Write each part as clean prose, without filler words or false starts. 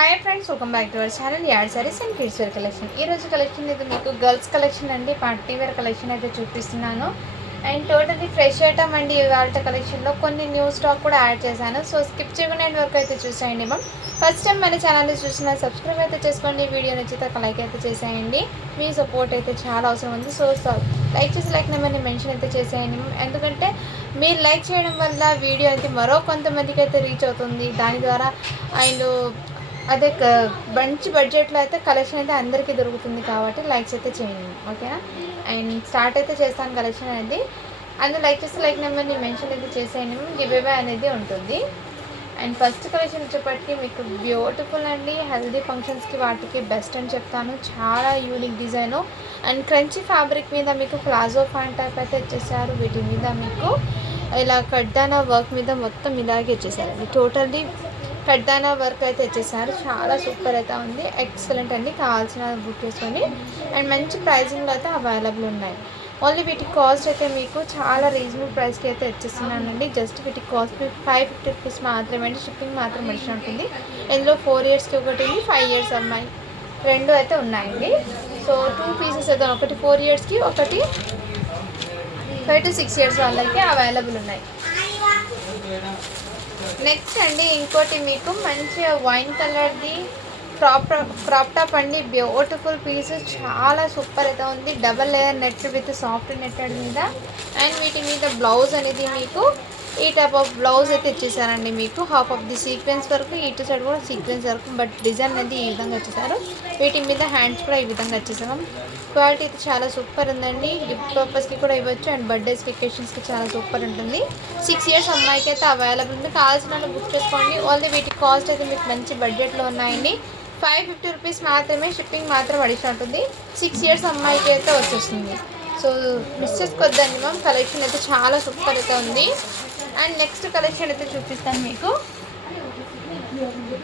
Hi friends, welcome back to our channel యాడ్ sarees and kids wear collection. ఈరోజు collection అయితే మీకు గర్ల్స్ కలెక్షన్ అండి, పార్టీ వేర్ కలెక్షన్ అయితే చూపిస్తున్నాను. అండ్ టోటల్లీ ఫ్రెష్ ఐటమ్ అండి. ఇవాళ కలెక్షన్లో కొన్ని న్యూ స్టాక్ కూడా యాడ్ చేశాను. సో స్కిప్ చేయకుండా ఎండ్ వరకు అయితే చూసేయండి మ్యామ్. ఫస్ట్ టైం మన ఛానల్ని చూసిన సబ్స్క్రైబ్ అయితే చేసుకోండి. వీడియో నచ్చితే ఒక లైక్ అయితే చేసేయండి. మీ సపోర్ట్ అయితే చాలా అవసరం ఉంది. సో లైక్ చేసి లైక్ నెంబర్ని మెన్షన్ అయితే చేసేయండి మ్యామ్. ఎందుకంటే మీరు లైక్ చేయడం వల్ల వీడియో అయితే మరో కొంతమందికి అయితే రీచ్ అవుతుంది. దాని ద్వారా అండ్ అదే మంచి బడ్జెట్లో అయితే కలెక్షన్ అయితే అందరికీ దొరుకుతుంది కాబట్టి లైక్స్ అయితే చేయండి, ఓకేనా. అండ్ స్టార్ట్ అయితే చేస్తాను కలెక్షన్ అనేది. అందులో లైక్ చేస్తే లైక్ నెంబర్ని మెన్షన్ అయితే చేసేయండి. గివ్ అవే అనేది ఉంటుంది. అండ్ ఫస్ట్ కలెక్షన్ వచ్చేప్పటికి మీకు బ్యూటిఫుల్ అండి, హెల్దీ ఫంక్షన్స్కి వాటికి బెస్ట్ అని చెప్తాను. చాలా unique design and crunchy fabric మీద మీకు ప్లాజో ఫ్యాంట్ టైప్ అయితే ఇచ్చేసారు. వీటి మీద మీకు ఇలా కడ్దానా వర్క్ మీద మొత్తం ఇలాగే ఇచ్చేసారండి. టోటల్లీ కడ్దానా వర్క్ అయితే ఇచ్చేసారు. చాలా సూపర్ అయితే ఉంది, ఎక్సలెంట్ అండి. కావాల్సిన బుక్ చేసుకోండి. అండ్ మంచి ప్రైజింగ్లో అయితే అవైలబుల్ ఉన్నాయి. ఓన్లీ వీటి కాస్ట్ అయితే మీకు చాలా రీజనబుల్ ప్రైస్కి అయితే ఇచ్చేస్తున్నానండి. జస్ట్ వీటి కాస్ట్ 550 రూపీస్ మాత్రమే అండి. షిప్పింగ్ మాత్రం అడిషన్ ఉంటుంది. ఇందులో 4 ఇయర్స్కి ఒకటి ఉంది, 5 ఇయర్స్ అమ్మాయి రెండు అయితే ఉన్నాయండి. సో 2 పీసెస్ అయితే, ఒకటి 4 ఇయర్స్కి, ఒకటి 5 to 6 ఇయర్స్ వాళ్ళకి అవైలబుల్ ఉన్నాయి. నెక్స్ట్ అండి ఇంకోటి మీకు మంచి వైన్ కలర్ది క్రాప్ టాప్ అండి. బ్యూటిఫుల్ పీస్, చాలా సూపర్ అయితే ఉంది. Double layer net with soft netted మీద. అండ్ వీటి మీద బ్లౌజ్ అనేది మీకు ఈ టైప్ ఆఫ్ బ్లౌజ్ అయితే ఇచ్చేసారండి. మీకు హాఫ్ ఆఫ్ ది సీక్వెన్స్ వరకు, ఇటు సైడ్ కూడా సీక్వెన్స్ వరకు, బట్ డిజైన్ అనేది ఈ విధంగా వచ్చేసారు. వీటి మీద హ్యాండ్స్ కూడా ఈ విధంగా వచ్చేసాము. క్వాలిటీ అయితే చాలా సూపర్ ఉందండి. గిఫ్ట్ పర్పస్కి కూడా ఇవ్వచ్చు అండ్ బర్త్డేస్కి, అకేషన్స్కి చాలా సూపర్ ఉంటుంది. 6 ఇయర్స్ అమ్మాయికి అయితే అవైలబుల్ ఉంది. కావాల్సిన బుక్ చేసుకోండి. ఓన్లీ వీటి కాస్ట్ అయితే మీకు మంచి బడ్జెట్లో ఉన్నాయండి. 550 రూపీస్ మాత్రమే, షిప్పింగ్ మాత్రం అడిషన్ ఉంటుంది. 6 ఇయర్స్ అమ్మాయికి అయితే వచ్చేస్తుంది. సో మిస్ చేసుకోవద్దండి మ్యామ్. కలెక్షన్ అయితే చాలా సూపర్ అయితే ఉంది. అండ్ నెక్స్ట్ కలెక్షన్ అయితే చూపిస్తాను మీకు.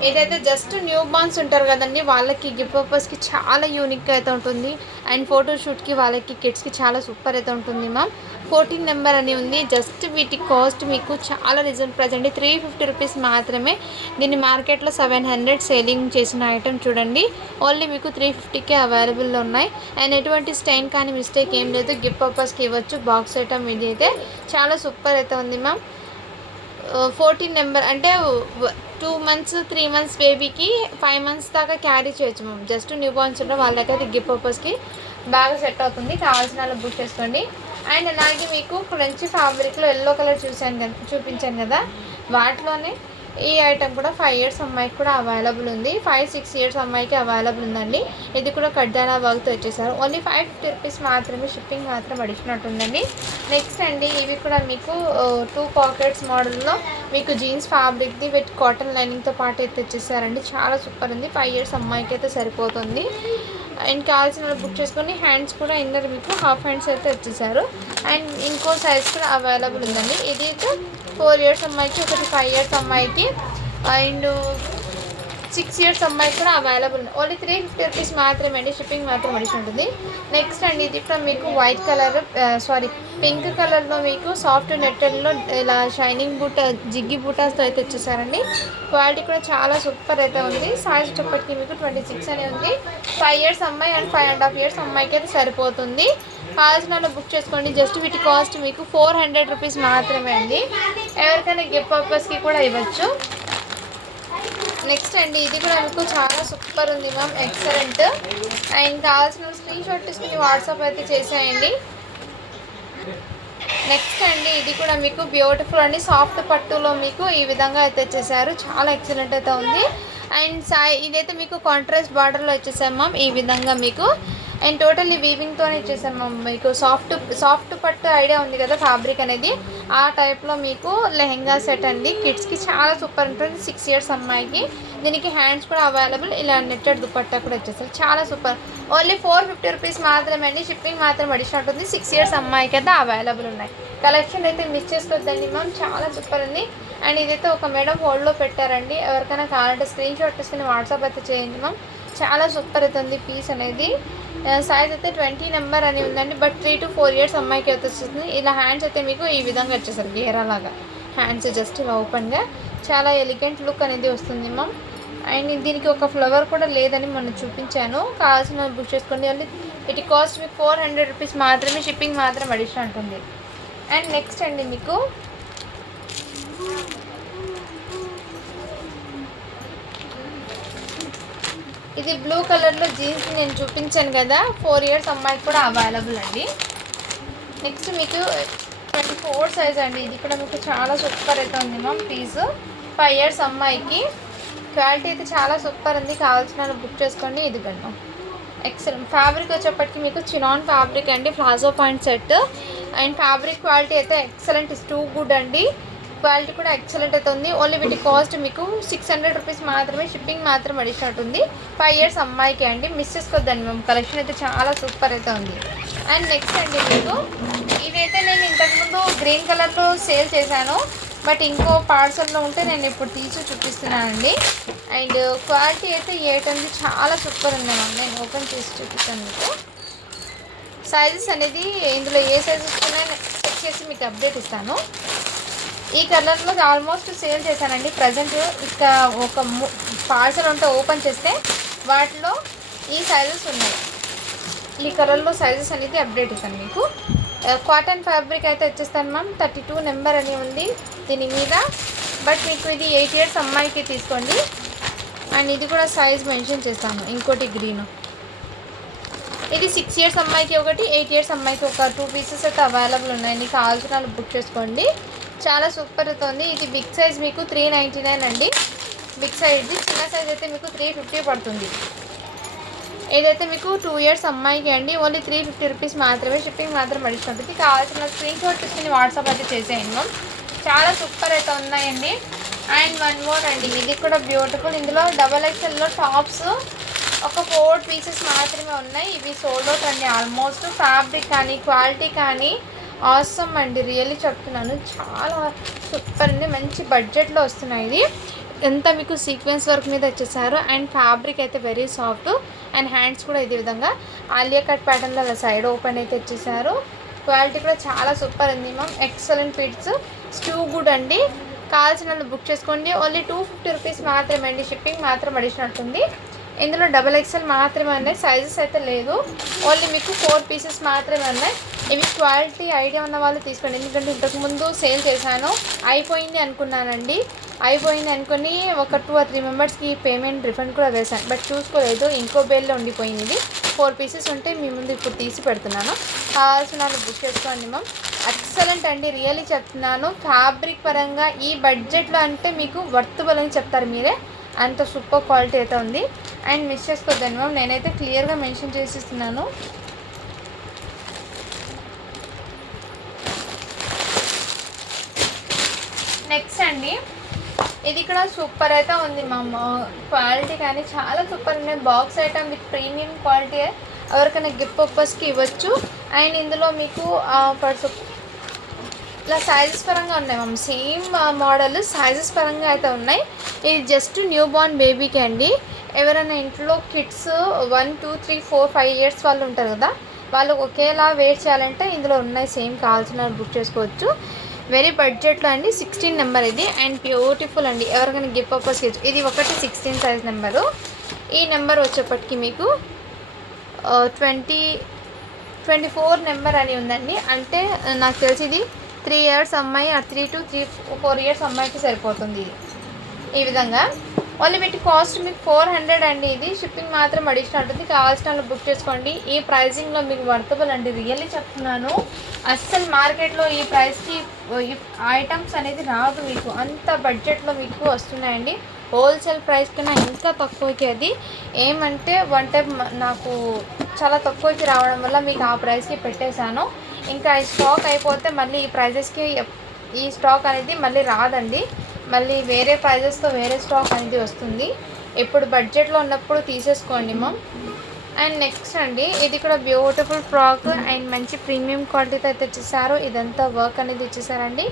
ఏదైతే జస్ట్ న్యూ బార్న్స్ ఉంటారు కదండి, వాళ్ళకి గిఫ్ట్ పర్పస్కి చాలా యూనిక్గా అయితే ఉంటుంది. అండ్ ఫోటోషూట్కి వాళ్ళకి కిడ్స్కి చాలా సూపర్ అయితే ఉంటుంది మ్యామ్. 14 నెంబర్ అని ఉంది. జస్ట్ వీటి కాస్ట్ మీకు చాలా రీజనబుల్ ప్రైస్ అండి. 350 రూపీస్ మాత్రమే. దీన్ని మార్కెట్లో 700 సేలింగ్ చేసిన ఐటమ్ చూడండి. ఓన్లీ మీకు 350కే అవైలబుల్లో ఉన్నాయి. అండ్ ఎటువంటి స్టైన్ కానీ మిస్టేక్ ఏం లేదు. గిఫ్ట్ పర్పస్కి ఇవ్వచ్చు. బాక్స్ ఐటమ్ ఇది అయితే చాలా సూపర్ అయితే ఉంది మ్యామ్. 14 నెంబర్ అంటే 2 months 3 months బేబీకి 5 months దాకా క్యారీ చేయొచ్చు మ్యామ్. జస్ట్ న్యూ బార్న్స్ ఉన్న వాళ్ళకైతే గిఫ్ట్ పర్పస్కి బాగా సెట్ అవుతుంది. కావాల్సిన వాళ్ళు బుక్ చేసుకోండి. అండ్ అలాగే మీకు క్రంచీ ఫ్యాబ్రిక్లో ఎల్లో కలర్ చూపించాను కదా, వాటిలోనే ఈ ఐటమ్ కూడా 5 ఇయర్స్ అమ్మాయికి కూడా అవైలబుల్ ఉంది. 5-6 ఇయర్స్ అమ్మాయికి అవైలబుల్ ఉందండి. ఇది కూడా కడ్దానా వర్క్తో వచ్చేసారు. ఓన్లీ 550 రూపీస్ మాత్రమే, షిప్పింగ్ మాత్రం అడిషనల్ ఉందండి. నెక్స్ట్ అండి ఇవి కూడా మీకు 2 పాకెట్స్ మోడల్లో మీకు జీన్స్ ఫ్యాబ్రిక్ది విత్ కాటన్ లైనింగ్తో పాటు అయితే వచ్చేసారండి. చాలా సూపర్ ఉంది. 5 ఇయర్స్ అమ్మాయికి అయితే సరిపోతుంది. అండ్ కావాల్సిన బుక్ చేసుకొని హ్యాండ్స్ కూడా ఇన్నర్ మీకు హాఫ్ హ్యాండ్స్ అయితే వచ్చేసారు. అండ్ ఇంకో సైజ్ కూడా అవైలబుల్ ఉందండి. ఇది అయితే 4 ఇయర్స్ అమ్మాయికి, ఒకటి 5 ఇయర్స్ అమ్మాయికి, అండ్ 6 ఇయర్స్ అమ్మాయికి కూడా అవైలబుల్ ఉంది. ఓన్లీ 350 రూపీస్ మాత్రమే అండి. షిప్పింగ్ మాత్రం అడిసి ఉంటుంది. నెక్స్ట్ అండి ఇది కూడా మీకు వైట్ కలర్ పింక్ కలర్లో మీకు సాఫ్ట్ నెట్టెడ్లో ఇలా షైనింగ్ బూట జిగ్గి బూటాస్తో అయితే వచ్చేసారండి. క్వాలిటీ కూడా చాలా సూపర్ అయితే ఉంది. సైజ్ చెప్పటికి మీకు 26 అని ఉంది. 5 ఇయర్స్ అమ్మాయి అండ్ 5.5 ఇయర్స్ అమ్మాయికి అయితే సరిపోతుంది. కావాల్సిన బుక్ చేసుకోండి. జస్ట్ వీటి కాస్ట్ మీకు 400 రూపీస్ మాత్రమే అండి. ఎవరికైనా గిఫ్ట్ పర్పస్కి కూడా ఇవ్వచ్చు. నెక్స్ట్ అండి ఇది కూడా మీకు చాలా సూపర్ ఉంది మ్యామ్, ఎక్సలెంట్. అండ్ కావాల్సిన స్క్రీన్ షాట్ తీసుకుని వాట్సాప్ అయితే చేసేయండి. నెక్స్ట్ అండి ఇది కూడా మీకు బ్యూటిఫుల్ అండి. సాఫ్ట్ పట్టులో మీకు ఈ విధంగా అయితే వచ్చేసారు. చాలా ఎక్సలెంట్ అయితే ఉంది. అండ్ ఇదైతే మీకు కాంట్రాస్ట్ బార్డర్లో వచ్చేసాం మ్యామ్ ఈ విధంగా మీకు. అండ్ టోటల్లీ వీవింగ్తోనే ఇచ్చేసాం మ్యామ్. మీకు సాఫ్ట్ పట్టు ఐడియా ఉంది కదా ఫ్యాబ్రిక్ అనేది, ఆ టైప్లో మీకు లెహెంగా సెట్ అండి. కిడ్స్కి చాలా సూపర్ ఉంటుంది. 6 ఇయర్స్ అమ్మాయికి. దీనికి హ్యాండ్స్ కూడా అవైలబుల్. ఇలా నెట్టెడ్ దుపట్టా కూడా వచ్చేసారు. చాలా సూపర్. ఓన్లీ 450 రూపీస్ మాత్రమే అండి. షిప్పింగ్ మాత్రం అడిషన్ ఉంటుంది. 6 ఇయర్స్ అమ్మాయికి అయితే అవైలబుల్ ఉన్నాయి. కలెక్షన్ అయితే మిస్ చేసుకోవద్దండి మ్యామ్, చాలా సూపర్ ఉంది. అండ్ ఇదైతే ఒక మేడం హోల్డ్లో పెట్టారండి. ఎవరికైనా కావాలంటే స్క్రీన్ షాట్ తీసుకుని వాట్సాప్ అయితే చేయండి మ్యామ్. చాలా సూపర్ అవుతుంది పీస్ అనేది. సైజ్ అయితే 20 నెంబర్ అని ఉందండి. బట్ 3 to 4 ఇయర్స్ అమ్మాయికి అయితే వస్తుంది. ఇలా హ్యాండ్స్ అయితే మీకు ఈ విధంగా వచ్చేసారు. గేరా లాగా హ్యాండ్స్ జస్ట్ ఇలా ఓపెన్గా చాలా ఎలిగెంట్ లుక్ అనేది వస్తుంది మ్యామ్. అండ్ దీనికి ఒక ఫ్లవర్ కూడా లేదని మొన్న చూపించాను, కావాల్సిన బుక్ చేసుకోండి. ఓన్లీ వీటి కాస్ట్ మీకు 400 రూపీస్ మాత్రమే, షిప్పింగ్ మాత్రం అడిషనల్ ఉంటుంది. అండ్ నెక్స్ట్ అండి మీకు ఇది బ్లూ కలర్లో జీన్స్ నేను చూపించాను కదా, 4 ఇయర్స్ అమ్మాయికి కూడా అవైలబుల్ అండి. నెక్స్ట్ మీకు 24 సైజ్ అండి, ఇది కూడా మీకు చాలా సూపర్ అయితే ఉంది మ్యామ్. పీస్ 5 ఇయర్స్ అమ్మాయికి, క్వాలిటీ అయితే చాలా సూపర్ ఉంది, కావాల్సిన బుక్ చేసుకోండి. ఇది కన్నా ఎక్సలెంట్ ఫ్యాబ్రిక్ వచ్చేప్పటికి మీకు చినాన్ ఫ్యాబ్రిక్ అండి, palazzo point set. And fabric quality అయితే ఎక్సలెంట్, ఇస్ టూ గుడ్ అండి. క్వాలిటీ కూడా ఎక్సలెంట్ అయితే ఉంది. ఓన్లీ వీటి కాస్ట్ మీకు 600 రూపీస్ మాత్రమే, షిప్పింగ్ మాత్రం అడిషనల్ ఉంటుంది. 5 ఇయర్స్ అమ్మాయికి అండి, మిస్ చేసుకోవద్దండి మేము. కలెక్షన్ అయితే చాలా సూపర్ అయితే ఉంది. అండ్ నెక్స్ట్ అండి మీకు ఇదైతే నేను ఇంతకుముందు గ్రీన్ కలర్లో సేల్ చేశాను, బట్ ఇంకో పార్సల్లో ఉంటే నేను ఇప్పుడు తీసి చూపిస్తున్నానండి. అండ్ క్వాలిటీ అయితే ఏటండి చాలా సూపర్ ఉంది మ్యామ్. నేను ఓపెన్ చేసి చూపిస్తాను మీకు. సైజెస్ అనేది ఇందులో ఏ సైజెస్ ఉన్నాయో చెక్ చేసి మీకు అప్డేట్ ఇస్తాను. ఈ కలర్లో ఆల్మోస్ట్ సేల్ చేశానండి. ప్రజెంట్ ఇక ఒక పార్సల్ ఉంటే ఓపెన్ చేస్తే వాటిలో ఈ సైజెస్ ఉన్నాయి. ఈ కలర్లో సైజెస్ అనేది అప్డేట్ ఇస్తాను మీకు. కాటన్ ఫ్యాబ్రిక్ అయితే వచ్చేస్తాను మ్యామ్. 32 నెంబర్ అని ఉంది దీని మీద, బట్ మీకు ఇది 8 ఇయర్స్ అమ్మాయికి తీసుకోండి. అండ్ ఇది కూడా సైజ్ మెన్షన్ చేస్తాను. ఇంకోటి గ్రీన్, ఇది 6 ఇయర్స్ అమ్మాయికి ఒకటి, 8 ఇయర్స్ అమ్మాయికి ఒక 2 పీసెస్ అయితే అవైలబుల్ ఉన్నాయండి. కావాల్సిన వాళ్ళు బుక్ చేసుకోండి. చాలా సూపర్ అవుతుంది. ఇది బిగ్ సైజ్ మీకు 399 అండి. బిగ్ సైజ్, చిన్న సైజ్ అయితే మీకు 350 పడుతుంది. ఏదైతే మీకు 2 ఇయర్స్ అమ్మాయికి అండి, ఓన్లీ 350 రూపీస్ మాత్రమే, షిప్పింగ్ మాత్రం అడిషనల్ ఉంటుంది. కావాల్సిన స్క్రీన్ షాట్ తీసుకుని వాట్సాప్ అయితే చేసేయండి మ్యామ్. చాలా సూపర్ అయితే ఉన్నాయండి. అండ్ వన్ మోర్ అండి, ఇది కూడా బ్యూటిఫుల్. ఇందులో XXLలో టాప్స్ ఒక 4 పీసెస్ మాత్రమే ఉన్నాయి. ఇవి సోల్డ్ అవుట్ అండి ఆల్మోస్ట్. ఫ్యాబ్రిక్ కానీ క్వాలిటీ కానీ ఆసమ్ అండి, రియల్లీ చెప్తున్నాను, చాలా సూపర్ అండి. మంచి బడ్జెట్లో వస్తున్నాయి. ఇది ఎంత మీకు సీక్వెన్స్ వర్క్ మీద వచ్చేసారు. అండ్ ఫ్యాబ్రిక్ అయితే వెరీ సాఫ్ట్. అండ్ హ్యాండ్స్ కూడా ఇదే విధంగా ఆలియా కట్ ప్యాటర్న్లో అలా సైడ్ ఓపెన్ అయితే వచ్చేసారు. క్వాలిటీ కూడా చాలా సూపర్ ఉంది ma'am. Excellent fits, two good అండి. కావాల్సిన వాళ్ళు బుక్ చేసుకోండి. ఓన్లీ 250 రూపీస్ మాత్రమే అండి, షిప్పింగ్ మాత్రం అడిషనల్ ఉంటుంది. ఇందులో XXL మాత్రమే ఉన్నాయి, సైజెస్ అయితే లేదు. ఓన్లీ మీకు 4 పీసెస్ మాత్రమే ఉన్నాయి. ఇవి క్వాలిటీ ఐడియా ఉన్న వాళ్ళు తీసుకోండి, ఎందుకంటే ఇంతకుముందు సేల్ చేశాను, అయిపోయింది అనుకున్నానండి. అయిపోయింది అనుకుని ఒక 2 or 3 మెంబర్స్కి పేమెంట్ రిఫండ్ కూడా వేశాను, బట్ చూసుకోలేదు, ఇంకో బేల్లో ఉండిపోయింది. ఇది 4 పీసెస్ ఉంటే మీ ముందు ఇప్పుడు తీసి పెడుతున్నాను. కావాల్సిన వాళ్ళు బుక్ చేసుకోండి మ్యామ్. ఎక్సలెంట్ అండి, రియల్లీ చెప్తున్నాను. ఫ్యాబ్రిక్ పరంగా ఈ బడ్జెట్లో అంటే మీకు వర్తబుల్ అని చెప్తారు మీరే, అంత సూపర్ క్వాలిటీ అయితే ఉంది. అండ్ మిస్ చేసుకోవద్దండి మ్యామ్, నేనైతే క్లియర్గా మెన్షన్ చేసిస్తున్నాను. నెక్స్ట్ అండి, ఇది కూడా సూపర్ అయితే ఉంది మ్యామ్. క్వాలిటీ కానీ చాలా సూపర్ ఉంది. Box item with premium quality, ఎవరికైనా గిఫ్ట్ పర్పస్కి ఇవ్వచ్చు. అండ్ ఇందులో మీకు ఇలా సైజెస్ పరంగా ఉన్నాయి మ్యామ్. సేమ్ మోడల్ సైజెస్ పరంగా అయితే ఉన్నాయి. ఇది జస్ట్ న్యూ బార్న్ బేబీకి అండి. ఎవరైనా ఇంట్లో కిడ్స్ 1, 2, 3, 4, 5 ఇయర్స్ వాళ్ళు ఉంటారు కదా, వాళ్ళు ఒకేలా వేర్ చేయాలంటే ఇందులో ఉన్నాయి. సేమ్ కావాల్సిన బుక్ చేసుకోవచ్చు. వెరీ బడ్జెట్లో అండి. 16 నెంబర్ ఇది. అండ్ బ్యూటిఫుల్ అండి, ఎవరికైనా గిఫ్ట్ పర్పస్కి ఇచ్చు. ఇది ఒకటి 16 సైజ్ నెంబరు. ఈ నెంబర్ వచ్చేప్పటికి మీకు 24 నెంబర్ అని ఉందండి. అంటే నాకు తెలిసి ఇది 3 ఇయర్స్ అమ్మాయి, 3 to 4 ఇయర్స్ అమ్మాయికి సరిపోతుంది. ఇది ఈ విధంగా ఓన్లీ వీటి కాస్ట్ మీకు 400 అండి. ఇది షిప్పింగ్ మాత్రం అడిషనల్ ఉంటుంది. కావాల్సిన వాళ్ళు బుక్ చేసుకోండి. ఈ ప్రైజింగ్లో మీకు వర్తబుల్ అండి, రియల్లీ చెప్తున్నాను. అస్సలు మార్కెట్లో ఈ ప్రైస్కి ఈ ఐటమ్స్ అనేది రాదు మీకు, అంత బడ్జెట్లో మీకు వస్తున్నాయండి. హోల్సేల్ ప్రైస్ కన్నా ఇంకా తక్కువకి. అది ఏమంటే వన్ టైం నాకు చాలా తక్కువకి రావడం వల్ల మీకు ఆ ప్రైస్కి పెట్టేశాను. ఇంకా ఈ స్టాక్ అయిపోతే మళ్ళీ ఈ ప్రైజెస్కి ఈ స్టాక్ అనేది మళ్ళీ రాదండి. మళ్ళీ వేరే ప్రైజెస్తో వేరే స్టాక్ అనేది వస్తుంది. ఎప్పుడు బడ్జెట్లో ఉన్నప్పుడు తీసేసుకోండి మ్యామ్. అండ్ నెక్స్ట్ అండి, ఇది కూడా బ్యూటిఫుల్ ఫ్రాక్ అండ్ మంచి ప్రీమియం క్వాలిటీతో అయితే ఇచ్చేసారు. ఇదంతా వర్క్ అనేది ఇచ్చేసారండి.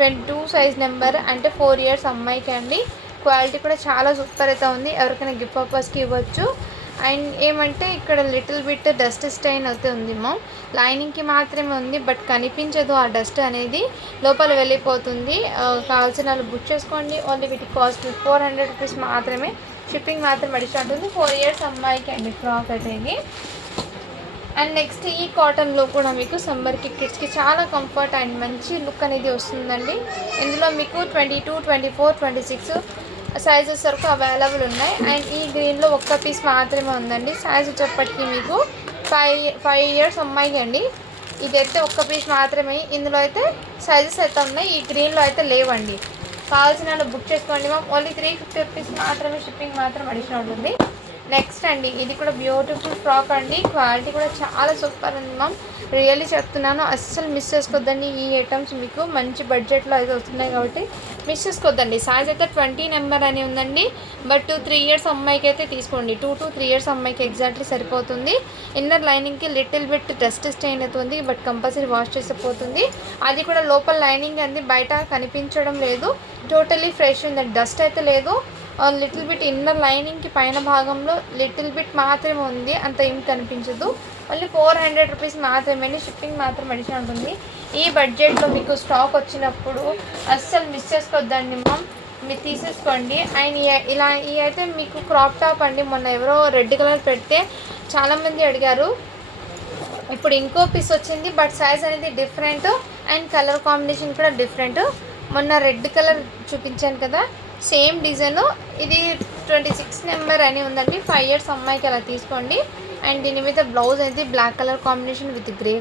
22 సైజ్ నెంబర్, అంటే 4 ఇయర్స్ అమ్మాయికి అండి. క్వాలిటీ కూడా చాలా సూపర్ అయితే ఉంది. ఎవరికైనా గిఫ్ట్ పర్పస్కి ఇవ్వచ్చు. అండ్ ఏమంటే ఇక్కడ లిటిల్ బిట్ డస్ట్ స్టైన్ అయితే ఉంది మ్యామ్. లైనింగ్కి మాత్రమే ఉంది, బట్ కనిపించదు ఆ డస్ట్ అనేది, లోపల వెళ్ళిపోతుంది. కావాల్సిన వాళ్ళు బుక్ చేసుకోండి. ఓన్లీ వీటి కాస్ట్ 400 రూపీస్ మాత్రమే, షిప్పింగ్ మాత్రం అడిషనల్ ఉంటుంది. 4 ఇయర్స్ అమ్మాయికి అండి ఫ్రాక్ అయితే ఇది. అండ్ నెక్స్ట్ ఈ కాటన్లో కూడా మీకు సమ్మర్కి కిడ్స్కి చాలా కంఫర్ట్ అండ్ మంచి లుక్ అనేది వస్తుందండి. ఇందులో మీకు 22, 24, 26 సైజెస్ వరకు అవైలబుల్ ఉన్నాయి. అండ్ ఈ గ్రీన్లో ఒక్క పీస్ మాత్రమే ఉందండి. సైజ్ వచ్చేప్పటికి మీకు 5 ఇయర్స్ అమ్మాయికి అండి. ఇదైతే ఒక్క పీస్ మాత్రమే. ఇందులో అయితే సైజెస్ అయితే ఉన్నాయి, ఈ గ్రీన్లో అయితే లేవండి. కావాల్సిన వాళ్ళు బుక్ చేసుకోండి మ్యామ్. ఓన్లీ 350 రూపీస్ మాత్రమే, షిప్పింగ్ మాత్రం అడిషనల్ ఉంటుంది. నెక్స్ట్ అండి ఇది కూడా బ్యూటిఫుల్ ఫ్రాక్ అండి. క్వాలిటీ కూడా చాలా సూపర్ ఉంది మ్యామ్. రియల్లీ చెప్తున్నాను, అస్సలు మిస్ చేసుకోవద్దండి. ఈ ఐటమ్స్ మీకు మంచి బడ్జెట్లో అయితే వస్తున్నాయి కాబట్టి మిస్ చేసుకోవద్దండి. సైజ్ అయితే 20 నెంబర్ అని ఉందండి. బట్ 3 ఇయర్స్ అమ్మాయికి అయితే తీసుకోండి. 2 to 3 ఇయర్స్ అమ్మాయికి ఎగ్జాక్ట్లీ సరిపోతుంది. ఇన్నర్ లైనింగ్కి లిటిల్ బిట్ డస్ట్ స్టెయిన్ అవుతుంది, బట్ కంపల్సరీ వాష్ చేస్తే పోతుంది. అది కూడా లోపల లైనింగ్ అంది బయట కనిపించడం లేదు. టోటలీ ఫ్రెష్ ఉందండి, డస్ట్ అయితే లేదు. లిటిల్ బిట్ ఇన్నర్ లైనింగ్కి పైన భాగంలో లిటిల్ బిట్ మాత్రమే ఉంది, అంత ఏం కనిపించదు. ఓన్లీ 400 రూపీస్ మాత్రమే, షిప్పింగ్ మాత్రం అడిషనల్ ఉంటుంది. ఈ బడ్జెట్లో మీకు స్టాక్ వచ్చినప్పుడు అస్సలు మిస్ చేసుకోవద్దండి మ్యామ్, మీరు తీసేసుకోండి. అండ్ ఇలా ఈ అయితే మీకు క్రాప్ టాప్ అండి. మొన్న ఎవరో రెడ్ కలర్ పెడితే చాలామంది అడిగారు. ఇప్పుడు ఇంకో పీస్ వచ్చింది, బట్ సైజ్ అనేది డిఫరెంట్ అండ్ కలర్ కాంబినేషన్ కూడా డిఫరెంట్. మొన్న రెడ్ కలర్ చూపించాను కదా, సేమ్ డిజైన్. ఇది 26 నెంబర్ అని ఉందండి. 5 ఇయర్స్ అమ్మాయికి అలా తీసుకోండి. అండ్ దీని మీద బ్లౌజ్ అనేది black colour combination with grey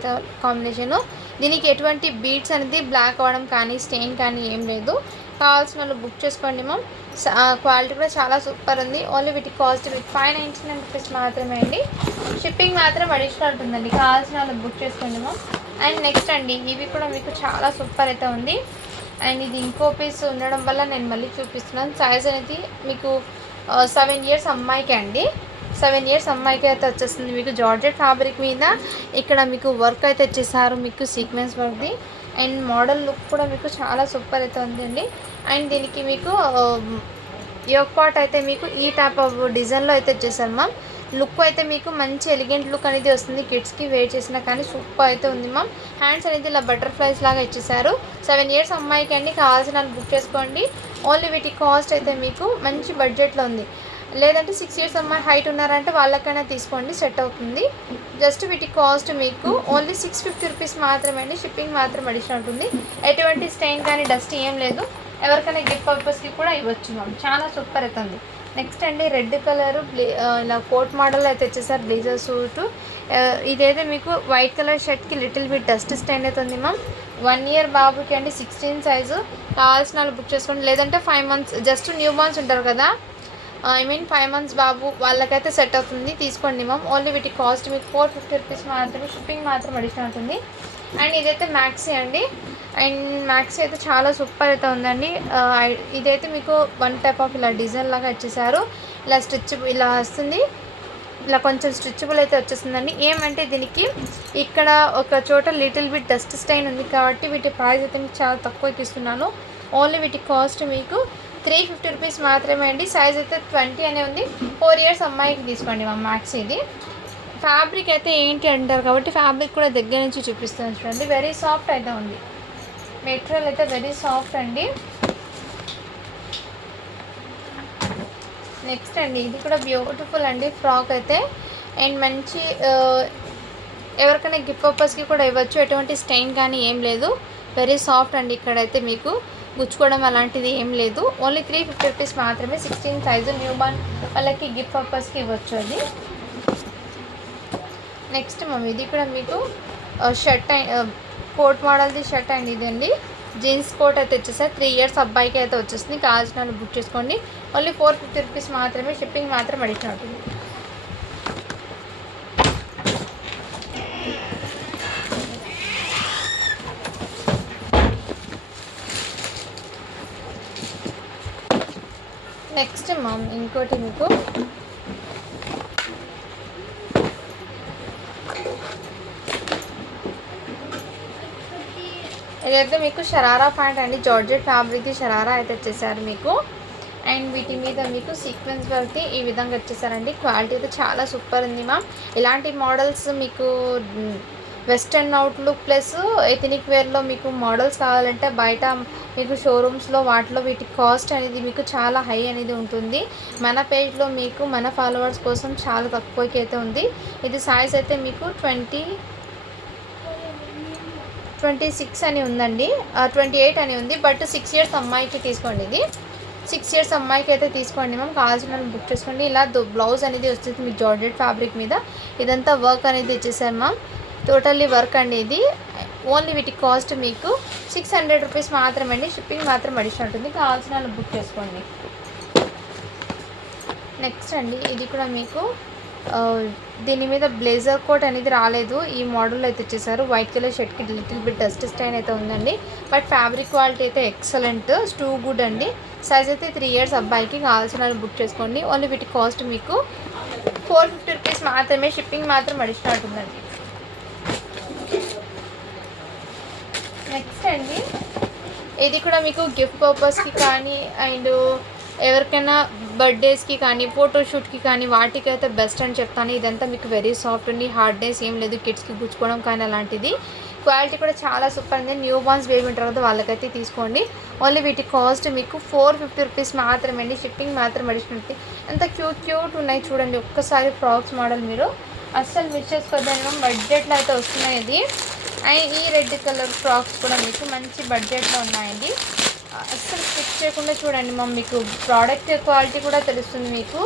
combination. దీనికి ఎటువంటి బీడ్స్ అనేది బ్లాక్ అవ్వడం కానీ స్టెయిన్ కానీ ఏం లేదు. కావాల్సిన వాళ్ళు బుక్ చేసుకోండి మ్యామ్. క్వాలిటీ కూడా చాలా సూపర్ ఉంది. ఓన్లీ వీటి కాస్ట్ విత్ 599 రూపీస్ మాత్రమే అండి. షిప్పింగ్ మాత్రం అడిషనల్ ఉంటుందండి. కావాల్సిన వాళ్ళు బుక్ చేసుకోండి మ్యామ్. అండ్ నెక్స్ట్ అండి ఇవి కూడా మీకు చాలా సూపర్ అయితే ఉంది. అండ్ ఇది ఇంకో పీస్ ఉండడం వల్ల నేను మళ్ళీ చూపిస్తున్నాను. సైజ్ అనేది మీకు 7 ఇయర్స్ అమ్మాయికి అండి. 7 ఇయర్స్ అమ్మాయికి అయితే వచ్చేస్తుంది. మీకు జార్జెట్ ఫ్యాబ్రిక్ మీద ఇక్కడ మీకు వర్క్ అయితే వచ్చేసారు, మీకు సీక్వెన్స్ వర్క్ది. అండ్ మోడల్ లుక్ కూడా మీకు చాలా సూపర్ అయితే ఉందండి. అండ్ దీనికి మీకు యోక్ పార్ట్ అయితే మీకు ఈ టైప్ ఆఫ్ డిజైన్లో అయితే వచ్చేసారు మ్యామ్. లుక్ అయితే మీకు మంచి ఎలిగెంట్ లుక్ అనేది వస్తుంది. కిడ్స్కి వేర్ చేసినా కానీ సూపర్ అయితే ఉంది మ్యామ్. హ్యాండ్స్ అనేది ఇలా బటర్ఫ్లైస్ లాగా ఇచ్చేసారు. 7 ఇయర్స్ అమ్మాయికి అండి. కావాల్సిన బుక్ చేసుకోండి. ఓన్లీ వీటి కాస్ట్ అయితే మీకు మంచి బడ్జెట్లో ఉంది. లేదంటే 6 ఇయర్స్ అమ్మాయి హైట్ ఉన్నారంటే వాళ్ళకైనా తీసుకోండి, సెట్ అవుతుంది. జస్ట్ వీటి కాస్ట్ మీకు ఓన్లీ 650 రూపీస్ మాత్రమే అండి. షిప్పింగ్ మాత్రం అడిషనల్ ఉంటుంది. ఎటువంటి స్టెయిన్ కానీ డస్ట్ ఏం లేదు. ఎవరికైనా గిఫ్ట్ పర్పస్కి కూడా ఇవ్వచ్చు మ్యామ్. చాలా సూపర్ అవుతుంది. నెక్స్ట్ అండి రెడ్ కలరు ఇలా కోట్ మోడల్ అయితే వచ్చేసారు, బ్లేజర్ సూటు. ఇదైతే మీకు వైట్ కలర్ షర్ట్కి లిటిల్ బిట్ డస్ట్ స్టెయిన్ అవుతుంది మ్యామ్. 1 ఇయర్ బాబుకి అండి 16 సైజు. కావాల్సిన వాళ్ళు బుక్ చేసుకోండి. లేదంటే 5 మంత్స్ జస్ట్ న్యూ బార్న్స్ ఉంటారు కదా, 5 మంత్స్ బాబు వాళ్ళకైతే సెట్ అవుతుంది, తీసుకోండి మ్యామ్. ఓన్లీ వీటి కాస్ట్ మీకు 450 రూపీస్ మాత్రమే. షిప్పింగ్ మాత్రం అడిషనల్ ఉంటుంది. అండ్ ఇదైతే మ్యాక్సీ అండి. అండ్ మ్యాక్సీ అయితే చాలా సూపర్ అయితే ఉందండి. ఇదైతే మీకు వన్ టైప్ ఆఫ్ ఇలా డిజైన్ లాగా ఇచ్చేసారు. ఇలా ఇలా వస్తుంది, ఇలా కొంచెం స్ట్రిచబుల్ అయితే వచ్చేస్తుందండి. ఏమంటే దీనికి ఇక్కడ ఒక చోట లిటిల్ బిట్ డస్ట్ స్టైన్ ఉంది కాబట్టి వీటి ప్రైస్ అయితే మీకు చాలా తక్కువకి ఇస్తున్నాను. ఓన్లీ వీటి కాస్ట్ మీకు 350 రూపీస్ మాత్రమే అండి. సైజ్ అయితే 20 అనే ఉంది. 4 ఇయర్స్ అమ్మాయికి తీసుకోండి మా మ్యాక్స్. ఇది ఫ్యాబ్రిక్ అయితే ఏంటి అంటారు కాబట్టి ఫ్యాబ్రిక్ కూడా దగ్గర నుంచి చూపిస్తాను చూడండి. వెరీ సాఫ్ట్ అయితే ఉంది. మెటీరియల్ అయితే వెరీ సాఫ్ట్ అండి. నెక్స్ట్ అండి ఇది కూడా బ్యూటిఫుల్ అండి ఫ్రాక్ అయితే. అండ్ మంచి ఎవరికైనా గిఫ్ట్ పర్పస్కి కూడా ఇవ్వచ్చు. ఎటువంటి స్టెయిన్ కానీ ఏం లేదు. వెరీ సాఫ్ట్ అండి. ఇక్కడైతే మీకు గుచ్చుకోవడం అలాంటిది ఏం లేదు. ఓన్లీ 350 రూపీస్ మాత్రమే. 16 సైజు న్యూ బార్న్ వాళ్ళకి గిఫ్ట్ పర్పస్కి ఇవ్వచ్చు అది. నెక్స్ట్ మమ్మీ ఇది కూడా మీకు షర్ట్ కోట్ మోడల్ది షర్ట్ అండి. ఇదండి జీన్స్ కోట్ అయితే వచ్చేసారి. 3 ఇయర్స్ అబ్బాయికి అయితే వచ్చేస్తుంది. కావాల్సిన వాళ్ళు బుక్ చేసుకోండి. ఓన్లీ 450 రూపీస్ మాత్రమే. షిప్పింగ్ మాత్రం అడిషనల్ ఉంటుంది. నెక్స్ట్ మామ్ ఇంకోటి మీకు ఇదైతే మీకు షరారా ప్యాంట్ అండి. జార్జెట్ ఫ్యాబ్రిక్ది షరారా అయితే వచ్చేసారు మీకు. అండ్ వీటి మీద మీకు సీక్వెన్స్ వర్క్ ఈ విధంగా వచ్చేసారండి. క్వాలిటీ అయితే చాలా సూపర్ ఉంది మ్యామ్. ఇలాంటి మోడల్స్ మీకు వెస్టర్న్ అవుట్లుక్ ప్లస్ ఎథనిక్ వేర్లో మీకు మోడల్స్ కావాలంటే బయట మీకు షోరూమ్స్లో వాటిలో వీటి కాస్ట్ అనేది మీకు చాలా హై అనేది ఉంటుంది. మన పేజ్లో మీకు మన ఫాలోవర్స్ కోసం చాలా తక్కువకి అయితే ఉంది. ఇది సైజ్ అయితే మీకు 26 అని ఉందండి, 28 అని ఉంది. బట్ 6 ఇయర్స్ అమ్మాయికి తీసుకోండి. ఇది 6 ఇయర్స్ అమ్మాయికి అయితే తీసుకోండి మ్యామ్. కావాల్సిన బుక్ చేసుకోండి. ఇలా బ్లౌజ్ అనేది వచ్చేసి మీకు జార్జెట్ ఫ్యాబ్రిక్ మీద ఇదంతా వర్క్ అనేది ఇచ్చేసారు మ్యామ్. టోటల్లీ వర్క్ అండి ఇది. ఓన్లీ వీటి కాస్ట్ మీకు 600 రూపీస్ మాత్రమే అండి. షిప్పింగ్ మాత్రం అడిషనల్ ఉంటుంది. కావాల్సిన బుక్ చేసుకోండి. నెక్స్ట్ అండి ఇది కూడా మీకు దీని మీద బ్లేజర్ కోట్ అనేది రాలేదు. ఈ మోడల్ అయితే ఇచ్చేసారు. వైట్ కలర్ షర్ట్కి లిటిల్ బిట్ డస్ట్ స్టైన్ అయితే ఉందండి. బట్ ఫ్యాబ్రిక్ క్వాలిటీ అయితే ఎక్సలెంట్, టూ గుడ్ అండి. సైజ్ అయితే 3 ఇయర్స్ అబ్బాయికి. కావాల్సిన బుక్ చేసుకోండి. ఓన్లీ వీటి కాస్ట్ మీకు 450 రూపీస్ మాత్రమే. షిప్పింగ్ మాత్రం అడిషనల్ ఉంటుందండి. నెక్స్ట్ అండి ఇది కూడా మీకు గిఫ్ట్ పర్పస్కి కానీ అండ్ ఎవరికైనా బర్త్డేస్కి కానీ ఫోటోషూట్కి కానీ వాటికైతే బెస్ట్ అని చెప్తాను. ఇదంతా మీకు వెరీ సాఫ్ట్ అండి, హార్డ్నెస్ ఏం లేదు, కిడ్స్కి గుచ్చుకోవడం కానీ అలాంటిది. క్వాలిటీ కూడా చాలా సూపర్ ఉంది. న్యూ బార్న్స్ బేబీ ఉంటారు కదా వాళ్ళకైతే తీసుకోండి. ఓన్లీ వీటి కాస్ట్ మీకు 450 రూపీస్ మాత్రమే అండి. షిప్పింగ్ మాత్రం అడిషనల్. ఎంత క్యూట్ ఉన్నాయి చూడండి. ఒక్కసారి ఫ్రాక్స్ మోడల్ మీరు అస్సలు మిస్ చేసుకోవద్దని బడ్జెట్లో అయితే వస్తున్నాయి. ఇది అండ్ ఈ రెడ్ కలర్ ఫ్రాక్స్ కూడా మీకు మంచి బడ్జెట్లో ఉన్నాయండి. అస్సలు స్టిచ్ చేయకుండా చూడండి మా, మీకు ప్రోడక్ట్ క్వాలిటీ కూడా తెలుస్తుంది మీకు.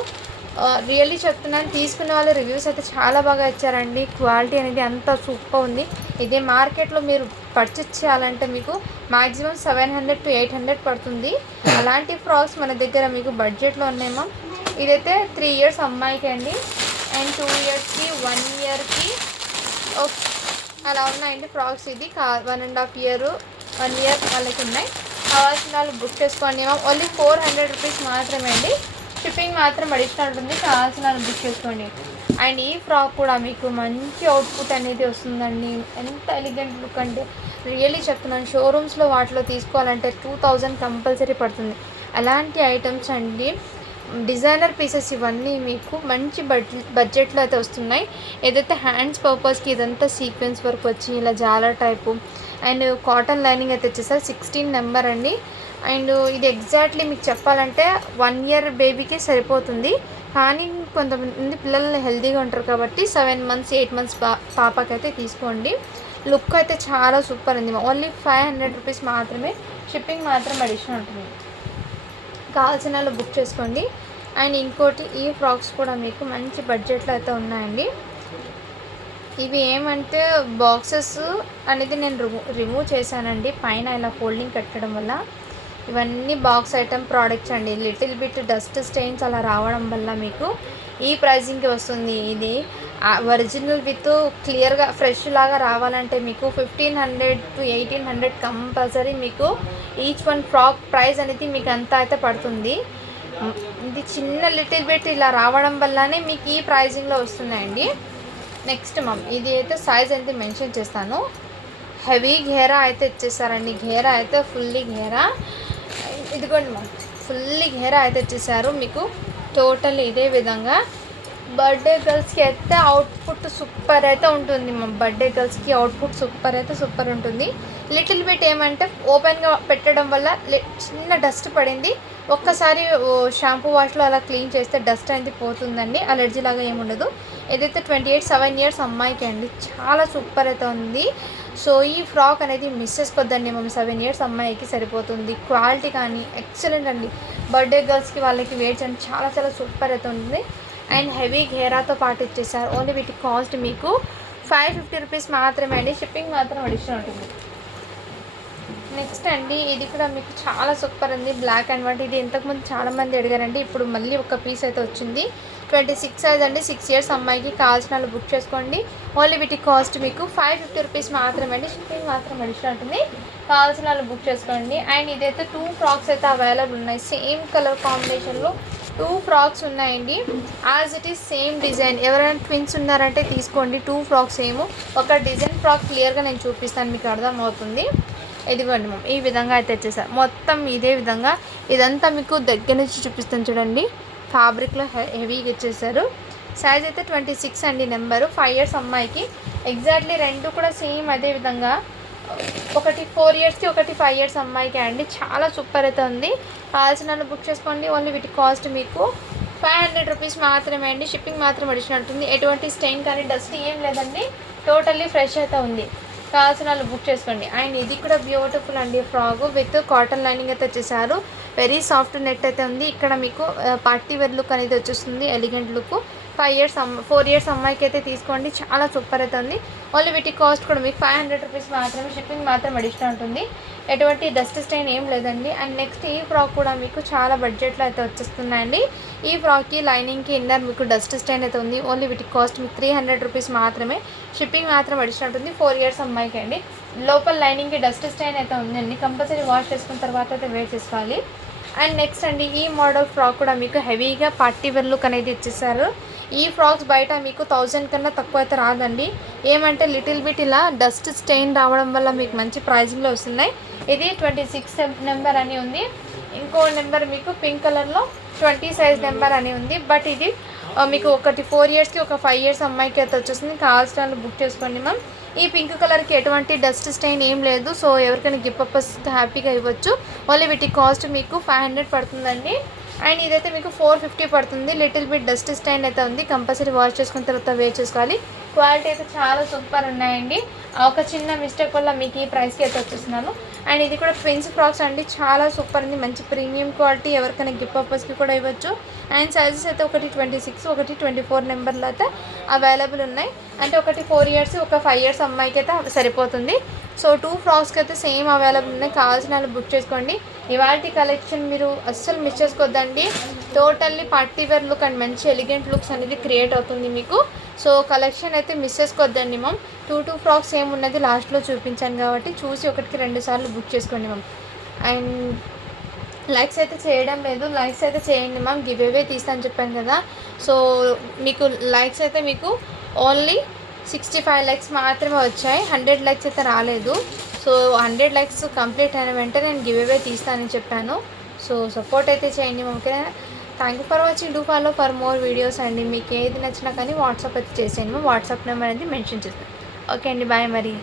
రియల్లీ చెప్తున్నాను, తీసుకున్న వాళ్ళు రివ్యూస్ అయితే చాలా బాగా ఇచ్చారండి. క్వాలిటీ అనేది అంత సూపర్ ఉంది. ఇదే మార్కెట్లో మీరు పర్చేస్ చేయాలంటే మీకు మ్యాక్సిమం 700 to 800 పడుతుంది. అలాంటి ఫ్రాక్స్ మన దగ్గర మీకు బడ్జెట్లో ఉన్నాయేమో. ఇదైతే 3 ఇయర్స్ అమ్మాయికి అండి అండ్ 2 ఇయర్స్కి 1 ఇయర్కి అలా ఉన్నాయండి ఫ్రాక్స్. ఇది 1.5 ఇయర్ 1 ఇయర్ వాళ్ళకి ఉన్నాయి. కావాల్సిన వాళ్ళు బుక్ చేసుకోండి. ఓన్లీ 400 రూపీస్ మాత్రమే అండి. షిప్పింగ్ మాత్రం అడిషనల్ ఉంటుంది. కావాల్సిన వాళ్ళు బుక్ చేసుకోండి. అండ్ ఈ ఫ్రాక్ కూడా మీకు మంచి అవుట్పుట్ అనేది వస్తుందండి. ఎంత ఎలిగెంట్ లుక్ అంటే రియల్లీ చెప్తున్నాను. షోరూమ్స్లో వాటిలో తీసుకోవాలంటే 2000 కంపల్సరీ పడుతుంది. అలాంటి ఐటమ్స్ అండి, డిజైనర్ పీసెస్ ఇవన్నీ మీకు మంచి బడ్జెట్లో అయితే వస్తున్నాయి. ఏదైతే హ్యాండ్స్ పర్పస్కి ఇదంతా సీక్వెన్స్ వర్క్ వచ్చి ఇలా జాలర్ టైపు అండ్ కాటన్ లైనింగ్ అయితే వచ్చేసరి 16 నెంబర్ అండి. అండ్ ఇది ఎగ్జాక్ట్లీ మీకు చెప్పాలంటే 1 ఇయర్ బేబీకి సరిపోతుంది. కానీ కొంతమంది పిల్లలు హెల్తీగా ఉంటారు కాబట్టి 7 మంత్స్ 8 మంత్స్ పాపకైతే తీసుకోండి. లుక్ అయితే చాలా సూపర్ ఉంది. ఓన్లీ 500 రూపీస్ మాత్రమే. షిప్పింగ్ మాత్రం అడిషనల్ ఉంటుంది. కావాల్సిన వాళ్ళు బుక్ చేసుకోండి. అండ్ ఇంకోటి ఈ ఫ్రాక్స్ కూడా మీకు మంచి బడ్జెట్లో అయితే ఉన్నాయండి. ఇవి ఏమంటే బాక్సెస్ అనేది నేను రిమూవ్ చేశానండి పైన ఇలా ఫోల్డింగ్ పెట్టడం వల్ల. ఇవన్నీ బాక్స్ ఐటమ్ ప్రోడక్ట్స్ అండి. లిటిల్ బిట్ డస్ట్ స్టెయిన్స్ అలా రావడం వల్ల మీకు ఈ ప్రైజింగ్కి వస్తుంది. ఇది ఒరిజినల్ విత్ క్లియర్గా ఫ్రెష్ లాగా రావాలంటే మీకు 1500 to 1800 కంపల్సరీ మీకు ఈచ్ వన్ ఫ్రాక్ ప్రైస్ అనేది మీకు అంతా అయితే పడుతుంది. ఇది చిన్న లిటిల్ బిట్ ఇలా రావడం వల్లనే మీకు ఈ ప్రైజింగ్లో వస్తున్నాయండి. నెక్స్ట్ మమ్ ఇది అయితే సైజ్ అయితే మెన్షన్ చేస్తాను. హెవీ ఘేరా అయితే ఇచ్చేసారండి. ఘేరా అయితే ఫుల్లీ ఘేరా, ఇదిగోండి మమ్ ఫుల్లీ ఘేరా అయితే ఇచ్చేసారు మీకు. టోటల్ ఇదే విధంగా బర్త్డే గర్ల్స్కి అయితే అవుట్పుట్ సూపర్ అయితే ఉంటుంది. మా బర్త్డే గర్ల్స్కి అవుట్పుట్ సూపర్ అయితే సూపర్ ఉంటుంది. లిటిల్ బిట్ ఏమంటే ఓపెన్గా పెట్టడం వల్ల చిన్న డస్ట్ పడింది. ఒక్కసారి షాంపూ వాష్లో అలా క్లీన్ చేస్తే డస్ట్ అనేది పోతుందండి. అలర్జీ లాగా ఏముండదు. ఏదైతే 7 ఇయర్స్ అమ్మాయికి అండి చాలా సూపర్ అయితే ఉంది. సో ఈ ఫ్రాక్ అనేది మిస్ చేసుకోవద్దండి. మేము 7 ఇయర్స్ అమ్మాయికి సరిపోతుంది. క్వాలిటీ కానీ ఎక్సలెంట్ అండి. బర్త్డే గర్ల్స్కి వాళ్ళకి వేర్ చేయడానికి చాలా చాలా సూపర్ అయితే ఉంటుంది. అండ్ హెవీ ఘేరాతో పాటు ఇచ్చేసారు. ఓన్లీ వీటి కాస్ట్ మీకు 550 రూపీస్ మాత్రమే అండి. షిప్పింగ్ మాత్రం అడిషనల్ ఉంటుంది. నెక్స్ట్ అండి ఇది కూడా మీకు చాలా సూపర్ ఉంది. Black and white. ఇది ఇంతకుముందు చాలామంది అడిగారండి. ఇప్పుడు మళ్ళీ ఒక పీస్ అయితే వచ్చింది. 26 సైజ్ అండి. 6 ఇయర్స్ అమ్మాయికి. కావాల్సిన వాళ్ళు బుక్ చేసుకోండి. ఓన్లీ వీటి కాస్ట్ మీకు 550 రూపీస్ మాత్రమే అండి. షిప్పింగ్ మాత్రం అడిషనల్ ఉంటుంది. కావాల్సిన వాళ్ళు బుక్ చేసుకోండి. అండ్ ఇదైతే 2 ఫ్రాక్స్ అయితే అవైలబుల్ ఉన్నాయి. సేమ్ కలర్ కాంబినేషన్లో 2 ఫ్రాక్స్ ఉన్నాయండి. As it is same design. ఎవరైనా ట్విన్స్ ఉన్నారంటే తీసుకోండి. 2 ఫ్రాక్స్ సేమ్. ఒక డిజైన్ ఫ్రాక్ క్లియర్గా నేను చూపిస్తాను, మీకు అర్థమవుతుంది. ఇదిగోండి మ్యామ్ ఈ విధంగా అయితే వచ్చేసారు. మొత్తం ఇదే విధంగా ఇదంతా మీకు దగ్గర నుంచి చూపిస్తాను చూడండి. ఫ్యాబ్రిక్లో హెవీగా ఇచ్చేసారు. సైజ్ అయితే 26 అండి నెంబరు. 5 ఇయర్స్ అమ్మాయికి. ఎగ్జాక్ట్లీ రెండు కూడా సేమ్ అదే విధంగా, ఒకటి 4 ఇయర్స్కి, ఒకటి 5 ఇయర్స్ అమ్మాయికి అండి. చాలా సూపర్ అయితే ఉంది. కావాల్సిన బుక్ చేసుకోండి. ఓన్లీ వీటి కాస్ట్ మీకు 500 రూపీస్ మాత్రమే అండి. షిప్పింగ్ మాత్రం అడిషనల్ ఉంటుంది. ఎటువంటి స్టెయిన్ కానీ డస్ట్ ఏం లేదండి. టోటల్లీ ఫ్రెష్ అయితే ఉంది. కావాల్సిన వాళ్ళు బుక్ చేసుకోండి. అండ్ ఇది కూడా బ్యూటిఫుల్ అండి ఫ్రాక్ విత్ కాటన్ లైనింగ్ అయితే వచ్చేసారు. వెరీ సాఫ్ట్ నెట్ అయితే ఉంది. ఇక్కడ మీకు పార్టీ వేర్ లుక్ అనేది వచ్చేస్తుంది, ఎలిగెంట్ లుక్. 4 ఇయర్స్ అమ్మాయికి అయితే తీసుకోండి. చాలా సూపర్ అయితే ఉంది. ఓన్లీ వీటి కాస్ట్ కూడా మీకు 500 రూపీస్ మాత్రమే. షిప్పింగ్ మాత్రం అడిషనల్ ఉంటుంది. ఎటువంటి డస్ట్ స్టెయిన్ ఏం లేదండి. అండ్ నెక్స్ట్ ఈ ఫ్రాక్ కూడా మీకు చాలా బడ్జెట్లో అయితే వచ్చేస్తున్నాయండి. ఈ ఫ్రాక్కి లైనింగ్కి ఇన్నర్ మీకు డస్ట్ స్టెయిన్ అయితే ఉంది. ఓన్లీ వీటి కాస్ట్ మీకు 300 రూపీస్ మాత్రమే. షిప్పింగ్ మాత్రం అడిషనల్ ఉంటుంది. 4 ఇయర్స్ అమ్మాయికి అండి. లోపల లైనింగ్కి డస్ట్ స్టెయిన్ అయితే ఉందండి. కంపల్సరీ వాష్ చేసుకున్న తర్వాత అయితే వేర్ చేసుకోవాలి. అండ్ నెక్స్ట్ అండి ఈ మోడల్ ఫ్రాక్ కూడా మీకు హెవీగా పార్టీ వేర్ లుక్ అనేది ఇచ్చేసారు. ఈ ఫ్రాక్స్ బయట మీకు 1000 కన్నా తక్కువ అయితే రాదండి. ఏమంటే లిటిల్ బిట్ ఇలా డస్ట్ స్టెయిన్ రావడం వల్ల మీకు మంచి ప్రైజింగ్లో వస్తున్నాయి. ఇది 26 నెంబర్ అని ఉంది. ఇంకో నెంబర్ మీకు పింక్ కలర్లో 20 సైజ్ నెంబర్ అని ఉంది. బట్ ఇది మీకు ఒకటి 4 ఇయర్స్కి, ఒక 5 ఇయర్స్ అమ్మాయికి అయితే వచ్చేస్తుంది. కావాల్సిన బుక్ చేసుకోండి మ్యామ్. ఈ పింక్ కలర్కి ఎటువంటి డస్ట్ స్టెయిన్ ఏం లేదు. సో ఎవరికైనా గిఫ్ట్ పర్పస్ హ్యాపీగా ఇవ్వచ్చు. ఓన్లీ వీటి కాస్ట్ మీకు 500 పడుతుందండి. అండ్ ఇదైతే మీకు 450 పడుతుంది. లిటిల్ బిట్ డస్ట్ స్టైన్ అయితే ఉంది. కంపల్సరీ వాష్ చేసుకున్న తర్వాత వేర్ చేసుకోవాలి. క్వాలిటీ అయితే చాలా సూపర్ ఉన్నాయండి. ఒక చిన్న మిస్టేక్ వల్ల మీకు ఈ ప్రైస్కి అయితే వచ్చేస్తున్నాను. అండ్ ఇది కూడా ట్విన్స్ ఫ్రాక్స్ అండి. చాలా సూపర్ ఉంది. మంచి ప్రీమియం క్వాలిటీ. ఎవరికైనా గిఫ్ట్ పర్పస్కి కూడా ఇవ్వచ్చు. అండ్ సైజెస్ అయితే ఒకటి 26, ఒకటి 24 నెంబర్లో అయితే అవైలబుల్ ఉన్నాయి. అంటే ఒకటి 4 ఇయర్స్, ఒక 5 ఇయర్స్ అమ్మాయికి అయితే సరిపోతుంది. సో 2 ఫ్రాక్స్కి అయితే సేమ్ అవైలబుల్ ఉన్నాయి. కావాల్సిన వాళ్ళు బుక్ చేసుకోండి. ఇవాల్టి కలెక్షన్ మీరు అస్సలు మిస్ చేసుకోవద్దండి. Totally party wear look and మంచి ఎలిగెంట్ లుక్స్ అనేది క్రియేట్ అవుతుంది మీకు. సో కలెక్షన్ అయితే మిస్ చేసుకోవద్దండి మ్యామ్. 2 ఫ్రాక్స్ ఏమున్నది లాస్ట్లో చూపించాను కాబట్టి చూసి ఒకటికి 2 సార్లు బుక్ చేసుకోండి మ్యామ్. అండ్ లైక్స్ అయితే చేయడం లేదు. లైక్స్ అయితే చేయండి మ్యామ్. గివ్ అవే తీస్తాను చెప్పాను కదా. సో మీకు లైక్స్ అయితే మీకు ఓన్లీ 65 లైక్స్ మాత్రమే వచ్చాయి. 100 లైక్స్ అయితే రాలేదు. సో 100 లైక్స్ కంప్లీట్ అయిన వెంటనే నేను గివ్ అవే తీస్తానని చెప్పాను. సో సపోర్ట్ అయితే చేయండి okay. Thank you for watching. Do follow for more videos అండి. మీకు ఏది నచ్చినా కానీ వాట్సాప్ అయితే చేసేయండి. వాట్సాప్ నెంబర్ అనేది మెన్షన్ చేస్తాను. ఓకే అండి, బాయ్ మరి.